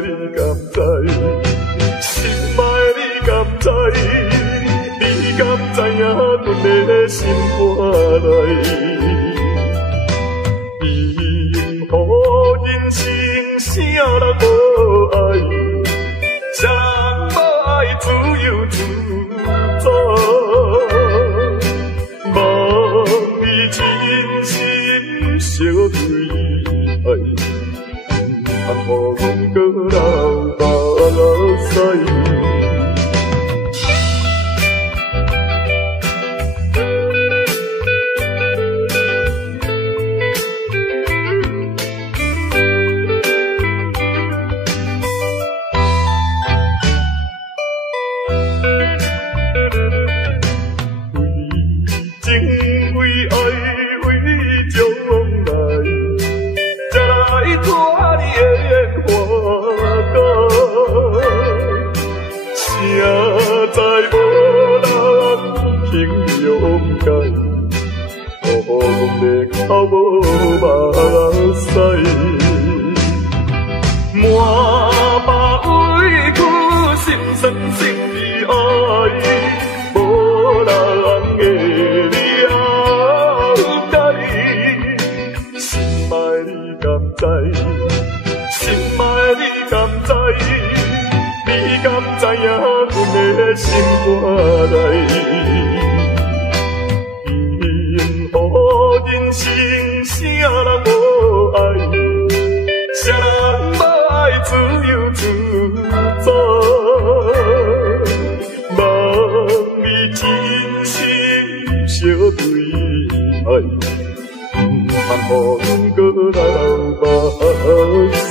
你敢知？心爱你敢知？你敢知影阮的心肝内？因乎人生啥人无爱？啥人无爱自由自在？望你真心相对爱，通予阮搁流目屎。口无目屎，满腹委屈，心酸心悲哀，无人会了解。心爱你敢知？心爱你敢知？你敢知影阮的心肝内？人生啥人无爱？啥人无爱自由自在？望你真心相对爱，通予阮搁流目屎。